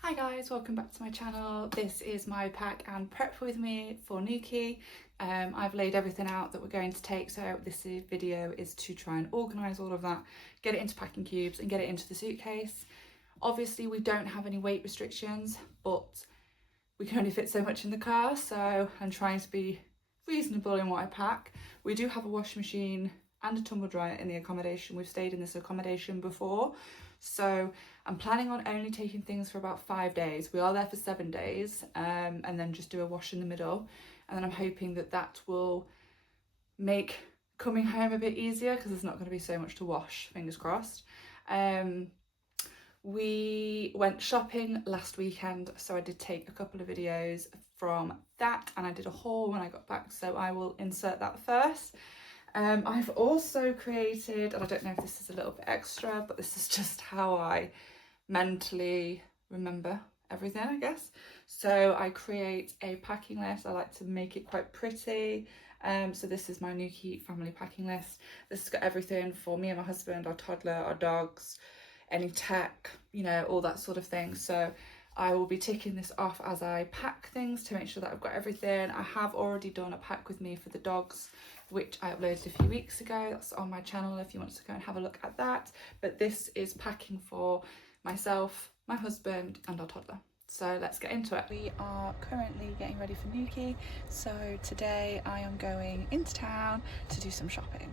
Hi guys, welcome back to my channel. This is my pack and prep with me for Newquay. I've laid everything out that we're going to take, so this video is to try and organise all of that, get it into packing cubes and get it into the suitcase. Obviously we don't have any weight restrictions, but we can only fit so much in the car, so I'm trying to be reasonable in what I pack. We do have a washing machine and a tumble dryer in the accommodation. We've stayed in this accommodation before, so I'm planning on only taking things for about 5 days. We are there for 7 days, and then just do a wash in the middle, and then I'm hoping that that will make coming home a bit easier because there's not going to be so much to wash, fingers crossed. We went shopping last weekend, so I did take a couple of videos from that, and I did a haul when I got back, so I will insert that first. I've also created, and I don't know if this is a little bit extra, but this is just how I mentally remember everything, I guess. So I create a packing list. I like to make it quite pretty. So this is my Newquay family packing list. This has got everything for me and my husband, our toddler, our dogs, any tech, you know, all that sort of thing. So I will be ticking this off as I pack things to make sure that I've got everything. I have already done a pack with me for the dogs, which I uploaded a few weeks ago. That's on my channel if you want to go and have a look at that. But this is packing for myself, my husband and our toddler. So let's get into it. We are currently getting ready for Newquay. So today I am going into town to do some shopping.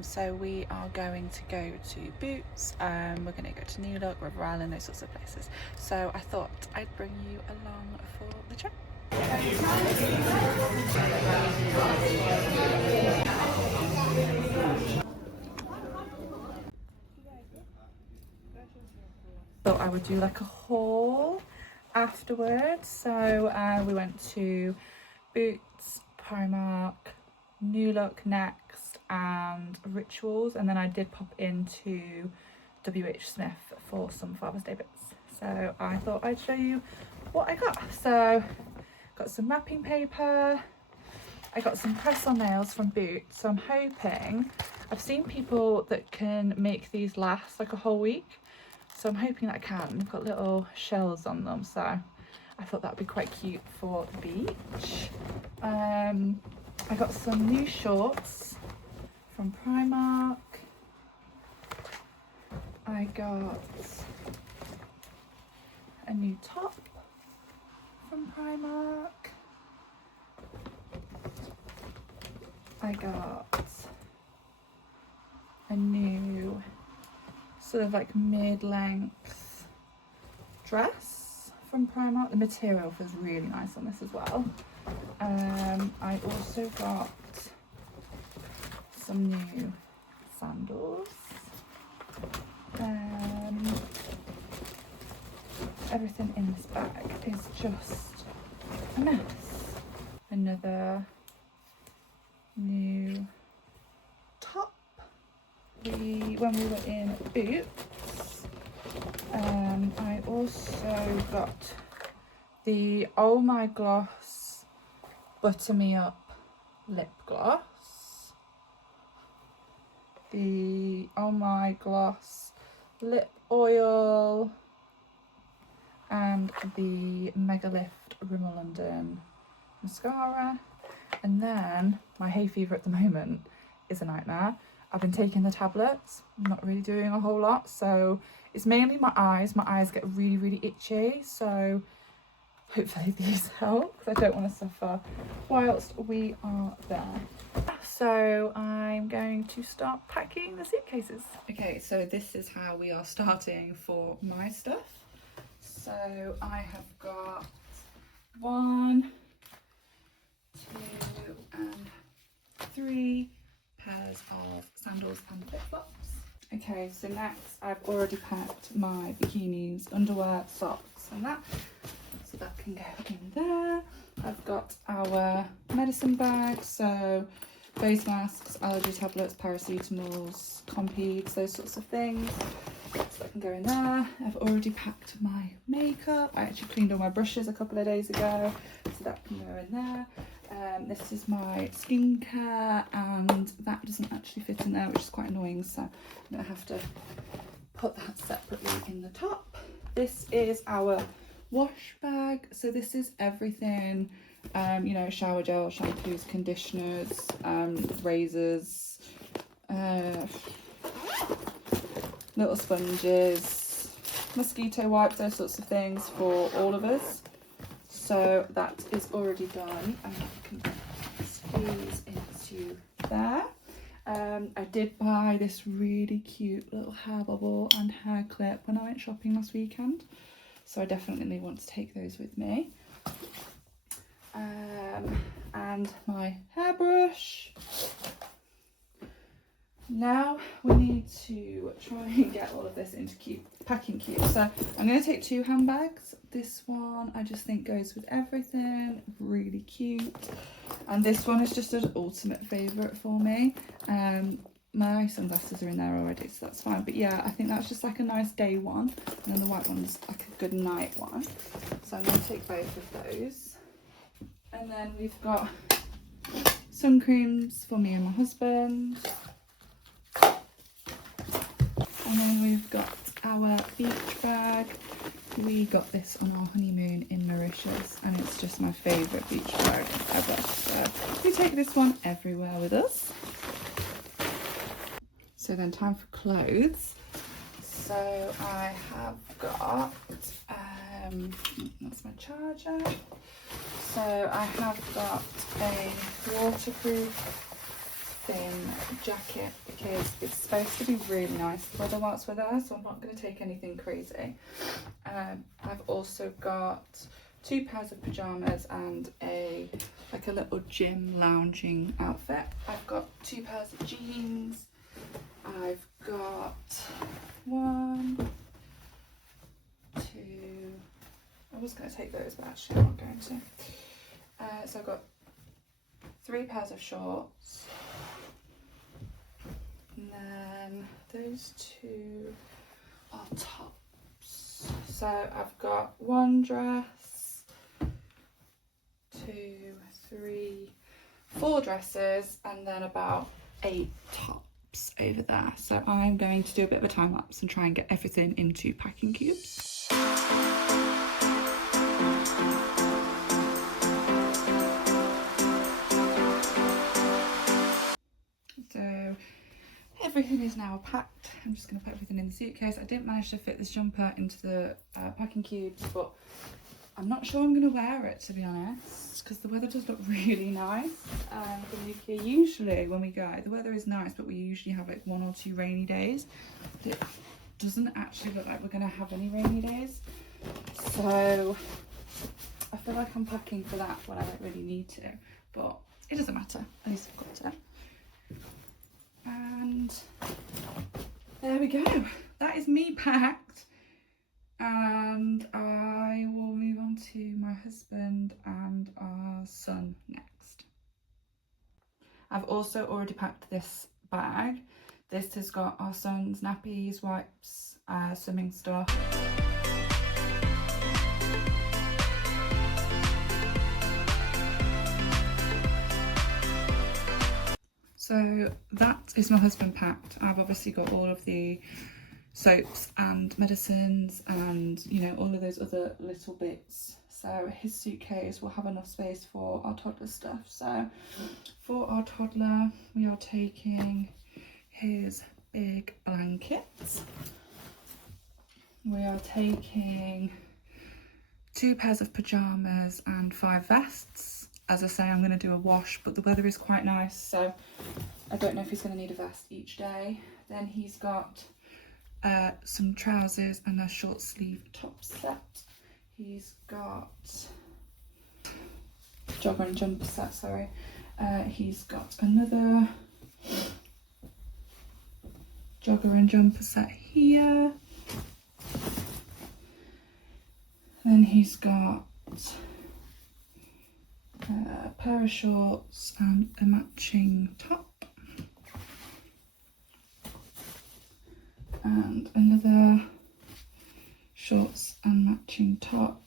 So we are going to go to Boots, we're going to go to New Look, River Island, those sorts of places. So I thought I'd bring you along for the trip. Thought I would do like a haul afterwards. So we went to Boots, Primark, New Look next, and Rituals, and then I did pop into WH Smith for some Father's Day bits. So I thought I'd show you what I got. So got some wrapping paper, I got some press-on nails from Boots, so I'm hoping, I've seen people that can make these last like a whole week, so I'm hoping that I can. They've got little shells on them, so I thought that would be quite cute for the beach. I got some new shorts from Primark. I got a new top from Primark. I got a new sort of like mid-length dress from Primark. The material feels really nice on this as well. I also got some new sandals. Everything in this bag is just a mess. Another new top. When we were in Boots, I also got the Oh My Gloss Butter Me Up lip gloss, the Oh My Gloss lip oil, and the Mega Lift Rimmel London mascara. And then my hay fever at the moment is a nightmare. I've been taking the tablets, I'm not really doing a whole lot, so it's mainly my eyes. My eyes get really, really itchy, so hopefully these help, because I don't want to suffer whilst we are there. So I'm going to start packing the suitcases. Okay, so this is how we are starting for my stuff. So I have got 1, 2 and 3 pairs of sandals and flip-flops. Okay, so next I've already packed my bikinis, underwear, socks and that, so that can go in there. I've got our medicine bag, so face masks, allergy tablets, paracetamols, Compeeds, those sorts of things, so that can go in there. I've already packed my makeup. I actually cleaned all my brushes a couple of days ago, so that can go in there. This is my skincare, and that doesn't actually fit in there, which is quite annoying, so I'm going to have to put that separately in the top. This is our wash bag. So this is everything, you know, shower gel, shampoos, conditioners, razors, little sponges, mosquito wipes, those sorts of things for all of us. So that is already done, and I can squeeze into there. I did buy this really cute little hair bubble and hair clip when I went shopping last weekend, so I definitely want to take those with me. And my hairbrush. Now we need to try and get all of this into packing cubes. So I'm going to take 2 handbags. This one I just think goes with everything, really cute. And this one is just an ultimate favourite for me. My sunglasses are in there already, so that's fine. But yeah, I think that's just like a nice day one. And then the white one's like a good night one. So I'm going to take both of those. And then we've got sun creams for me and my husband. And then we've got our beach bag. We got this on our honeymoon in Mauritius, and it's just my favourite beach bag ever. So we take this one everywhere with us. So then time for clothes. So I have got, that's my charger. So I have got a waterproof thin jacket because it's supposed to be really nice weather whilst we're there, so I'm not going to take anything crazy. I've also got 2 pairs of pyjamas and a little gym lounging outfit. I've got 2 pairs of jeans. I've got 1, 2, I was going to take those but actually I'm not going to. So I've got 3 pairs of shorts. And then those 2 are tops. So I've got 1 dress, 2, 3, 4 dresses, and then about 8 tops over there. So I'm going to do a bit of a time lapse and try and get everything into packing cubes. So everything is now packed. I'm just going to put everything in the suitcase. I didn't manage to fit this jumper into the packing cubes, but I'm not sure I'm going to wear it, to be honest, because the weather does look really nice. For Newquay, usually when we go, the weather is nice, but we usually have like 1 or 2 rainy days. It doesn't actually look like we're going to have any rainy days, so I feel like I'm packing for that when I don't really need to, but it doesn't matter. At least I've got it. And there we go. That is me packed, and I will move on to my husband and our son next. I've also already packed this bag. This has got our son's nappies, wipes, swimming stuff. So that is my husband packed. I've obviously got all of the soaps and medicines and, you know, all of those other little bits. So his suitcase will have enough space for our toddler stuff. So for our toddler, we are taking his big blankets. We are taking 2 pairs of pyjamas and 5 vests. As I say, I'm going to do a wash, but the weather is quite nice, so I don't know if he's going to need a vest each day. Then he's got some trousers and a short sleeve top set. He's got jogger and jumper set, sorry. He's got another jogger and jumper set here. Then he's got a pair of shorts and a matching top, and another shorts and matching top.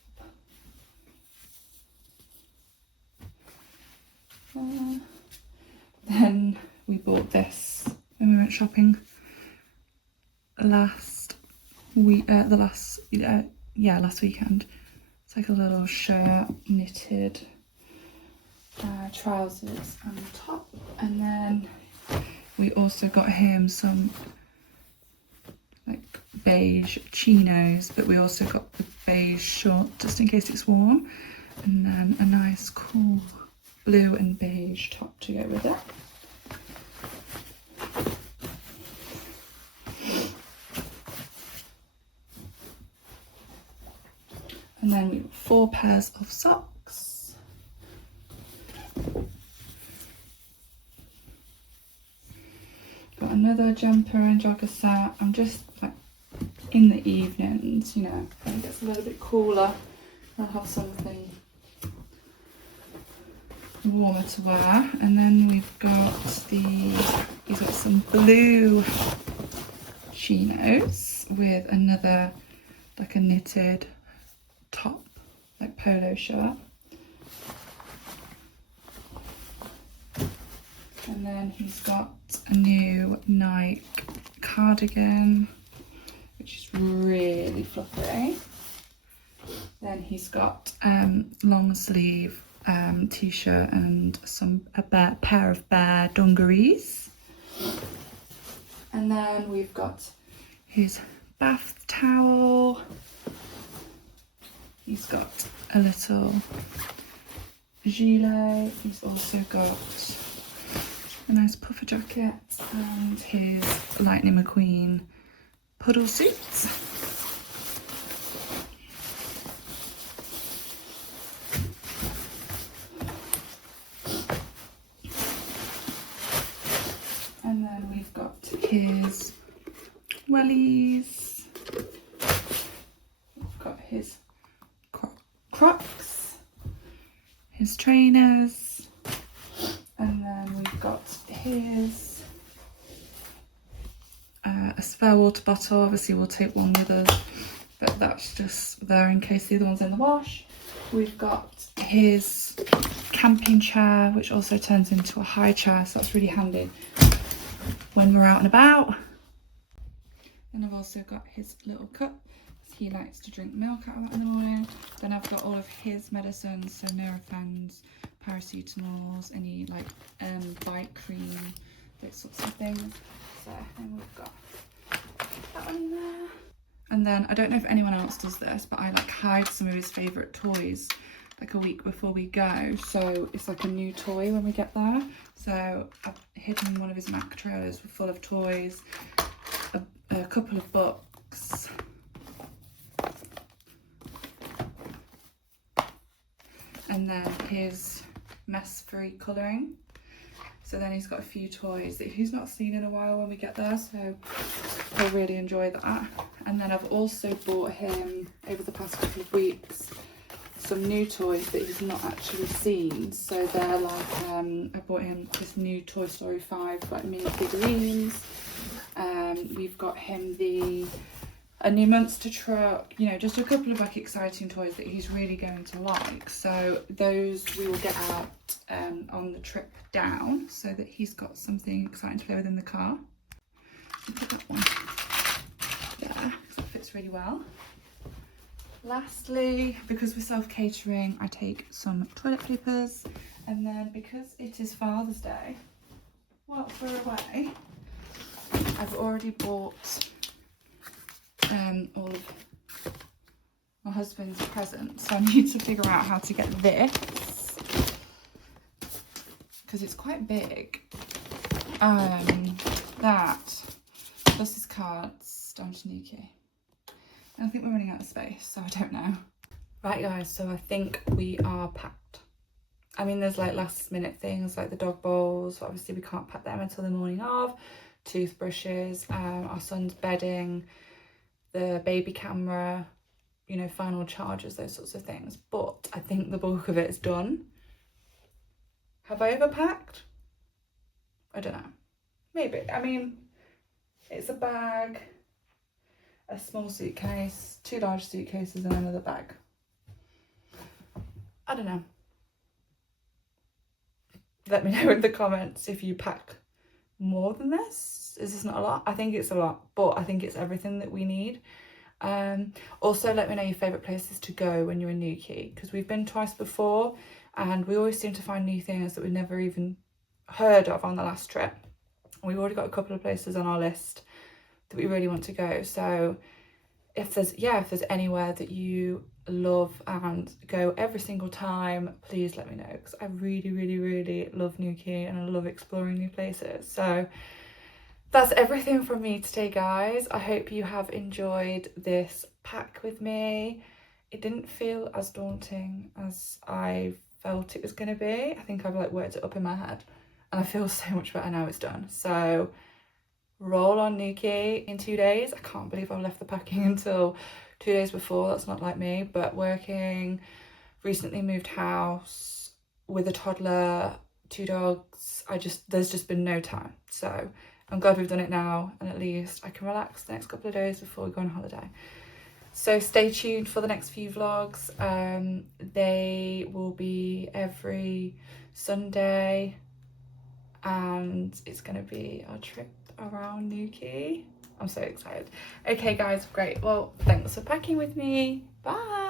Then we bought this when we went shopping last weekend. It's like a little shirt, knitted, trousers and top. And then we also got him some like beige chinos, but we also got the beige short just in case it's warm, and then a nice cool blue and beige top to go with it. And then we have 4 pairs of socks. Got another jumper and jogger set. I'm just like in the evenings, you know, when it gets a little bit cooler, I'll have something warmer to wear. And then we've got he's got some blue chinos with another like a knitted top, like polo shirt. And then he's got a new Nike cardigan, which is really fluffy. Then he's got long sleeve t-shirt and a pair of bare dungarees. And then we've got his bath towel. He's got a little gilet. He's also got a nice puffer jacket and his Lightning McQueen puddle suits. And then we've got his wellies. We've got his Crocs, his trainers, and then we've got his a spare water bottle. Obviously we'll take one with us, but that's just there in case the other one's in the wash. We've got his camping chair, which also turns into a high chair, so that's really handy when we're out and about. Then I've also got his little cup. He likes to drink milk out of that in the morning. Then I've got all of his medicines, so Nurophens, paracetamols, any like bite cream, those sorts of things. So then we've got that one in there. And then I don't know if anyone else does this, but I like hide some of his favourite toys like a week before we go, so it's like a new toy when we get there. So I've hidden one of his Mac trailers full of toys, a couple of books, and then his mess-free colouring. So then he's got a few toys that he's not seen in a while when we get there, so he'll really enjoy that. And then I've also bought him, over the past couple of weeks, some new toys that he's not actually seen. So they're like, I bought him this new Toy Story 5 like mini figurines. We've got him a new monster truck, you know, just a couple of like exciting toys that he's really going to like. So those we will get out on the trip down, so that he's got something exciting to play with in the car. Put that one there, because that fits really well. Lastly, because we're self-catering, I take some toilet papers, and then because it is Father's Day, whilst we're away, I've already bought all of my husband's presents, so I need to figure out how to get this, because it's quite big. That plus his cards down to Newquay. And I think we're running out of space, so I don't know. Right guys, so I think we are packed. I mean, there's like last minute things like the dog bowls, obviously we can't pack them until the morning of, toothbrushes, our son's bedding, the baby camera, you know, final chargers, those sorts of things. But I think the bulk of it is done. Have I overpacked? I don't know. Maybe. I mean, it's a bag, a small suitcase, 2 large suitcases and another bag. I don't know. Let me know in the comments if you pack more than this. Is this not a lot? I think it's a lot, but I think it's everything that we need. Also let me know your favourite places to go when you're in Newquay, because we've been twice before and we always seem to find new things that we never even heard of on the last trip. We've already got a couple of places on our list that we really want to go. So if there's anywhere that you love and go every single time, please let me know, because I really love Newquay and I love exploring new places. So that's everything from me today, guys. I hope you have enjoyed this pack with me. It didn't feel as daunting as I felt it was going to be. I think I've like worked it up in my head and I feel so much better now it's done. So roll on Newquay in 2 days. I can't believe I left the packing until 2 days before. That's not like me, but working, recently moved house with a toddler, 2 dogs. There's just been no time. So I'm glad we've done it now, and at least I can relax the next couple of days before we go on holiday. So stay tuned for the next few vlogs. They will be every Sunday, and it's going to be our trip around Newquay. I'm so excited. Okay guys, great. Well, thanks for packing with me. Bye.